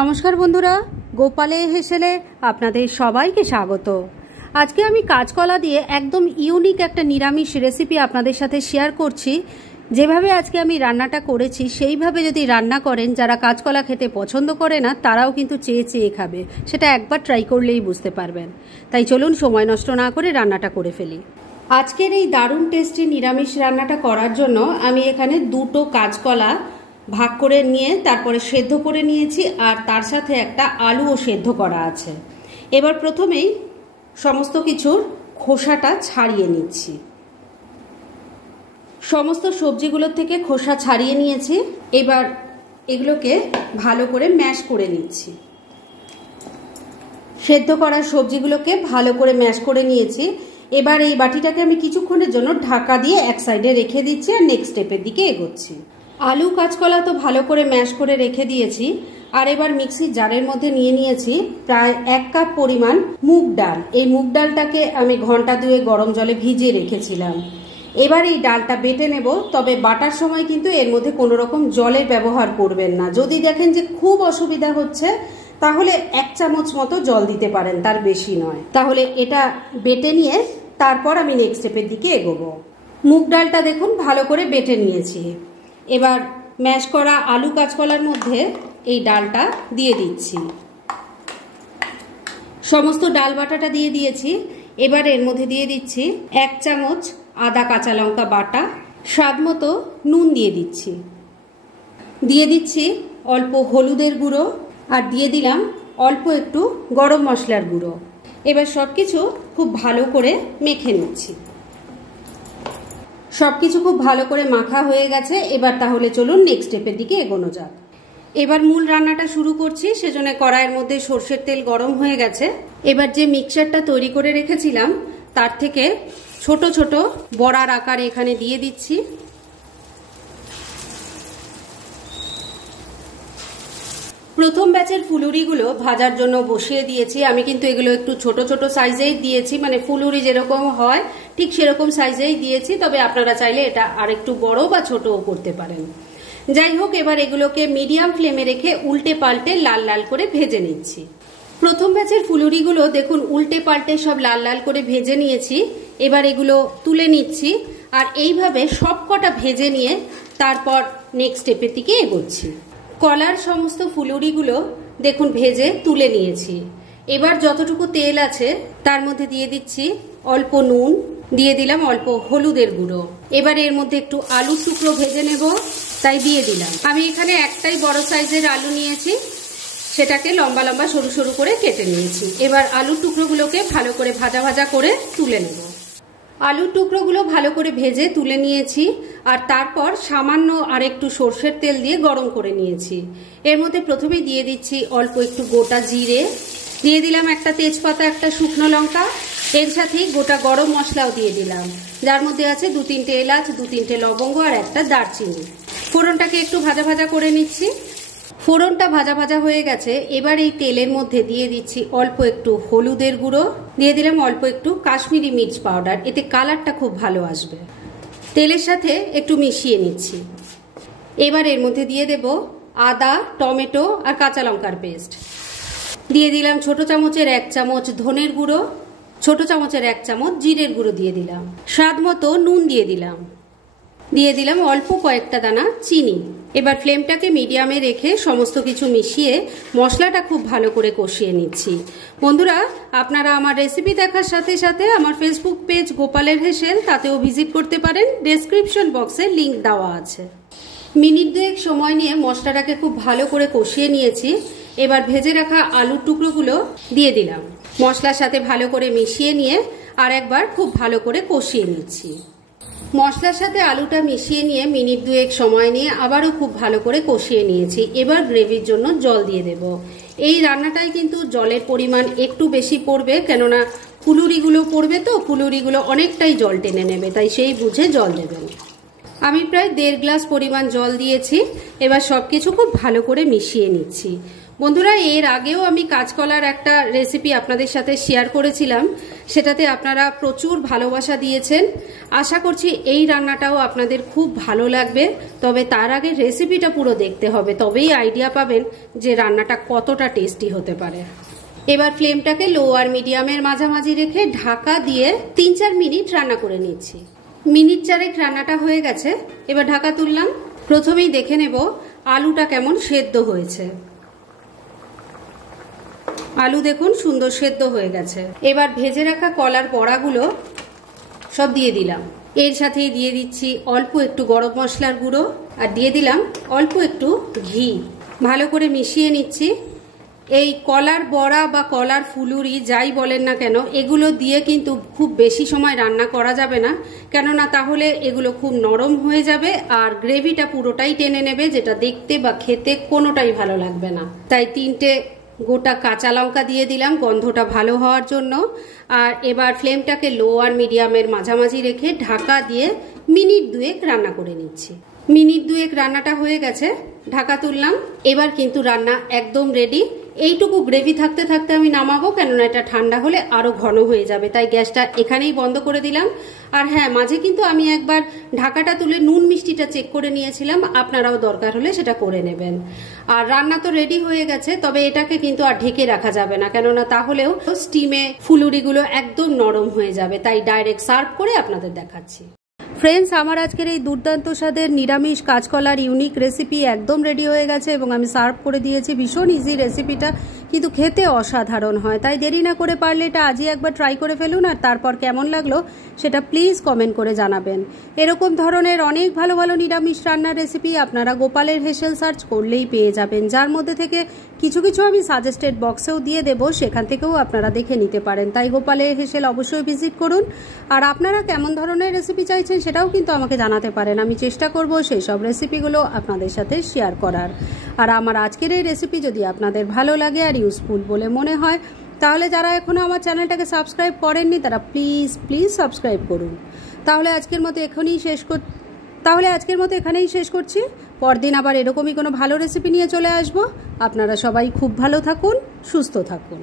নমস্কার বন্ধুরা, গোপালে হেসেলে আপনাদের সবাইকে স্বাগত। আজকে আমি কাঁচকলা দিয়ে একদম ইউনিক একটা নিরামিষ রেসিপি আপনাদের সাথে শেয়ার করছি। যেভাবে আজকে আমি রান্নাটা করেছি সেইভাবে যদি রান্না করেন, যারা কাঁচকলা খেতে পছন্দ করে না তারাও কিন্তু চেয়ে চেয়ে খাবে। সেটা একবার ট্রাই করলেই বুঝতে পারবেন। তাই চলুন সময় নষ্ট না করে রান্নাটা করে ফেলি। আজকের এই দারুণ টেস্টি নিরামিষ রান্নাটা করার জন্য আমি এখানে দুটো কাঁচকলা ভাগ করে নিয়ে তারপরে সেদ্ধ করে নিয়েছি, আর তার সাথে একটা আলুও সেদ্ধ করা আছে। এবার প্রথমেই সমস্ত কিছুর খোসাটা ছাড়িয়ে নিচ্ছি। সমস্ত সবজিগুলোর থেকে খোসা ছাড়িয়ে নিয়েছি। এবার এগুলোকে ভালো করে ম্যাশ করে নিচ্ছি। সেদ্ধ করা সবজিগুলোকে ভালো করে ম্যাশ করে নিয়েছি। এবার এই বাটিটাকে আমি কিছুক্ষণের জন্য ঢাকা দিয়ে এক সাইডে রেখে দিচ্ছি আর নেক্সট স্টেপের দিকে এগোচ্ছি। আলু কাঁচকলা তো ভালো করে ম্যাশ করে রেখে দিয়েছি। আর এবার মিক্সির জারের মধ্যে নিয়ে নিয়েছি প্রায় 1 কাপ পরিমাণ মুগ ডাল। এই মুগ ডালটাকে আমি ঘন্টা 2 গরম জলে ভিজিয়ে রেখেছিলাম। এবার এই ডালটা বেটে নেব, তবে বাটার সময় কিন্তু এর মধ্যে কোনো রকম জলের ব্যবহার করবেন না। যদি দেখেন যে খুব অসুবিধা হচ্ছে তাহলে 1 চামচ মতো জল দিতে পারেন, তার বেশি নয়। তাহলে এটা বেটে নিয়ে তারপর আমি নেক্সট স্টেপের দিকে এগোবো। মুগ ডালটা দেখুন ভালো করে বেটে নিয়েছি। এবার ম্যাশ করা আলু কাঁচকলার মধ্যে এই ডালটা দিয়ে দিচ্ছি। সমস্ত ডাল বাটাটা দিয়ে দিয়েছি। এবার এর মধ্যে দিয়ে দিচ্ছি 1 চামচ আদা কাঁচা লঙ্কা বাটা, স্বাদ মতো নুন দিয়ে দিচ্ছি। দিয়ে দিচ্ছি অল্প হলুদের গুঁড়ো, আর দিয়ে দিলাম অল্প একটু গরম মশলার গুঁড়ো। এবার সবকিছু খুব ভালো করে মেখে নিচ্ছি। সবকিছু খুব ভালো করে মাখা হয়ে গেছে। এবার তাহলে চলুন নেক্সট স্টেপের দিকে এগোনো যাক। এবার মূল রান্নাটা শুরু করছি। সেজন্য কড়াইয়ের মধ্যে সর্ষের তেল গরম হয়ে গেছে। এবার যে মিক্সচারটা তৈরি করে রেখেছিলাম তার থেকে ছোট ছোট বড়ার আকারে এখানে দিয়ে দিচ্ছি। প্রথম ব্যাচের ফুলুরিগুলো ভাজার জন্য বসিয়ে দিয়েছি। আমি কিন্তু এগুলো একটু ছোট ছোট সাইজেই দিয়েছি, মানে ফুলুরি যেরকম হয় ঠিক সেরকম সাইজেই দিয়েছি। তবে আপনারা চাইলে এটা আরেকটু বড় বা ছোটও করতে পারেন। যাই হোক, এবার এগুলোকে মিডিয়াম ফ্লেমে রেখে উল্টে পাল্টে লাল লাল করে ভেজে নিচ্ছি। প্রথম ব্যাচের ফুলুরিগুলো দেখুন উল্টে পাল্টে সব লাল লাল করে ভেজে নিয়েছি। এবার এগুলো তুলে নিচ্ছি, আর এইভাবে সব কটা ভেজে নিয়ে তারপর নেক্সট স্টেপের দিকে এগোচ্ছি। কলার সমস্ত ফুলুরিগুলো দেখুন ভেজে তুলে নিয়েছি। এবার যতটুকু তেল আছে তার মধ্যে দিয়ে দিচ্ছি অল্প নুন, দিয়ে দিলাম অল্প হলুদের গুঁড়ো। এবার এর মধ্যে একটু আলুর টুকরো ভেজে নেব, তাই দিয়ে দিলাম। আমি এখানে একটাই বড় সাইজের আলু নিয়েছি, সেটাকে লম্বা লম্বা সরু সরু করে কেটে নিয়েছি। এবার আলুর টুকরোগুলোকে ভালো করে ভাজা ভাজা করে তুলে নেব। আলুর টুকরোগুলো ভালো করে ভেজে তুলে নিয়েছি, আর তারপর সামান্য আর একটু সর্ষের তেল দিয়ে গরম করে নিয়েছি। এর মধ্যে প্রথমেই দিয়ে দিচ্ছি অল্প একটু গোটা জিরে, দিয়ে দিলাম একটা তেজপাতা, একটা শুকনো লঙ্কা, এর সাথে গোটা গরম মশলাও দিয়ে দিলাম, যার মধ্যে আছে 2-3টে এলাচ, 2-3টে লবঙ্গ আর একটা দারচিনি। ফোড়নটাকে একটু ভাজা ভাজা করে নিচ্ছি। ফোড়নটা ভাজা ভাজা হয়ে গেছে। এবার এই তেলের মধ্যে দিয়ে দিচ্ছি অল্প একটু হলুদের গুঁড়ো, দিয়ে দিলাম অল্প একটু কাশ্মীরি মির্চ পাউডার, এতে কালারটা খুব ভালো আসবে। তেলের সাথে একটু মিশিয়ে নিচ্ছি। এবার এর মধ্যে দিয়ে দেব আদা, টমেটো আর কাঁচা লঙ্কার পেস্ট। দিয়ে দিলাম ছোট চামচের 1 চামচ ধনের গুঁড়ো, ছোট চামচের 1 চামচ জিরের গুঁড়ো দিয়ে দিলাম, স্বাদ মতো নুন দিয়ে দিলাম, দিয়ে দিলাম অল্প কয়েকটা দানা চিনি। এবার ফ্লেমটাকে মিডিয়ামে রেখে সমস্ত কিছু মিশিয়ে মশলাটা খুব ভালো করে কষিয়ে নিচ্ছি। বন্ধুরা, আপনারা আমার রেসিপি দেখার সাথে সাথে আমার ফেসবুক পেজ গোপালের হেসেল, তাতেও ভিজিট করতে পারেন। ডেসক্রিপশন বক্সে লিংক দেওয়া আছে। মিনিট 2 সময় নিয়ে মশলাটাকে খুব ভালো করে কষিয়ে নিয়েছি। এবার ভেজে রাখা আলুর টুকরোগুলো দিয়ে দিলাম। মশলার সাথে ভালো করে মিশিয়ে নিয়ে আর একবার খুব ভালো করে কষিয়ে নিচ্ছি। মশলার সাথে আলুটা মিশিয়ে নিয়ে মিনিট 2 সময় নিয়ে আবারও খুব ভালো করে কষিয়ে নিয়েছি। এবার গ্রেভির জন্য জল দিয়ে দেব। এই রান্নাটাই কিন্তু জলের পরিমাণ একটু বেশি পড়বে, কেননা ফুলুরিগুলো পড়বে, তো ফুলুরিগুলো অনেকটাই জল টেনে নেবে, তাই সেই বুঝে জল দেবেন। আমি প্রায় 1.5 গ্লাস পরিমাণ জল দিয়েছি। এবার সবকিছু খুব ভালো করে মিশিয়ে নিচ্ছি। বন্ধুরা, এর আগেও আমি কাঁচকলার একটা রেসিপি আপনাদের সাথে শেয়ার করেছিলাম, সেটাতে আপনারা প্রচুর ভালোবাসা দিয়েছেন। আশা করছি এই রান্নাটাও আপনাদের খুব ভালো লাগবে। তবে তার আগে রেসিপিটা পুরো দেখতে হবে, তবেই আইডিয়া পাবেন যে রান্নাটা কতটা টেস্টি হতে পারে। এবার ফ্লেমটাকে লো আর মিডিয়ামের মাঝামাঝি রেখে ঢাকা দিয়ে 3-4 মিনিট রান্না করে নিচ্ছি। মিনিট 4 রান্নাটা হয়ে গেছে, এবার ঢাকা তুললাম। প্রথমেই দেখে নেব আলুটা কেমন সেদ্ধ হয়েছে। আলু দেখুন সুন্দর সেদ্ধ হয়ে গেছে। এবার ভেজে রাখা কলার বড়াগুলো সব দিয়ে দিলাম। এর সাথেই দিয়ে দিচ্ছি অল্প একটু গরম মশলার গুঁড়ো, আর দিয়ে দিলাম অল্প একটু ঘি। ভালো করে মিশিয়ে নিচ্ছি। এই কলার বড়া বা কলার ফুলুরি যাই বলেন না কেন, এগুলো দিয়ে কিন্তু খুব বেশি সময় রান্না করা যাবে না, কেননা তাহলে এগুলো খুব নরম হয়ে যাবে আর গ্রেভিটা পুরোটাই টেনে নেবে, যেটা দেখতে বা খেতে কোনোটাই ভালো লাগবে না। তাই 3টে গোটা কাঁচা লঙ্কা দিয়ে দিলাম গন্ধটা ভালো হওয়ার জন্য। আর এবার ফ্লেমটাকে লো আর মিডিয়ামের মাঝামাঝি রেখে ঢাকা দিয়ে মিনিট 2 রান্না করে নিচ্ছি। মিনিট 2 রান্নাটা হয়ে গেছে, ঢাকা তুললাম। এবার কিন্তু রান্না একদম রেডি। এইটুকু গ্রেভি থাকতে থাকতে আমি নামাবো, কেননা এটা ঠান্ডা হলে আরো ঘন হয়ে যাবে, তাই গ্যাসটা এখানেই বন্ধ করে দিলাম। আর হ্যাঁ, মাঝে কিন্তু আমি একবার ঢাকাটা তুলে নুন মিষ্টিটা চেক করে নিয়েছিলাম, আপনারাও দরকার হলে সেটা করে নেবেন। আর রান্না তো রেডি হয়ে গেছে, তবে এটাকে কিন্তু আর ঢেকে রাখা যাবে না, কেননা তাহলেও স্টিমে ফুলুরিগুলো একদম নরম হয়ে যাবে। তাই ডাইরেক্ট সার্ভ করে আপনাদের দেখাচ্ছি। ফ্রেন্ডস, আমার আজকের এই দুর্দান্ত স্বাদের নিরামিষ কাঁচকলার ইউনিক রেসিপি একদম রেডি হয়ে গেছে এবং আমি সার্ভ করে দিয়েছি। ভীষণ ইজি রেসিপিটা, কিন্তু খেতে অসাধারণ হয়। তাই দেরি না করে পারলে এটা আজই একবার ট্রাই করে ফেলুন, আর তারপর কেমন লাগলো সেটা প্লিজ কমেন্ট করে জানাবেন। এরকম ধরনের অনেক ভালো ভালো নিরামিষ রান্নার রেসিপি আপনারা গোপালের হেসেল সার্চ করলেই পেয়ে যাবেন, যার মধ্যে থেকে কিছু কিছু আমি সাজেস্টেড বক্সেও দিয়ে দেবো, সেখান থেকেও আপনারা দেখে নিতে পারেন। তাই গোপালের হেসেল অবশ্যই ভিজিট করুন। আর আপনারা কেমন ধরনের রেসিপি চাইছেন সেটাও কিন্তু আমাকে জানাতে পারেন। আমি চেষ্টা করব সেই সব রেসিপিগুলো আপনাদের সাথে শেয়ার করার। আর আমার আজকের এই রেসিপি যদি আপনাদের ভালো লাগে আর ইউজফুল বলে মনে হয়, তাহলে যারা এখনো আমার চ্যানেলটাকে সাবস্ক্রাইব করেননি তারা প্লিজ সাবস্ক্রাইব করুন। তাহলে আজকের মতো এখানেই শেষ করছি। পরদিন আবার এরকমই কোনো ভালো রেসিপি নিয়ে চলে আসব। আপনারা সবাই খুব ভালো থাকুন, সুস্থ থাকুন।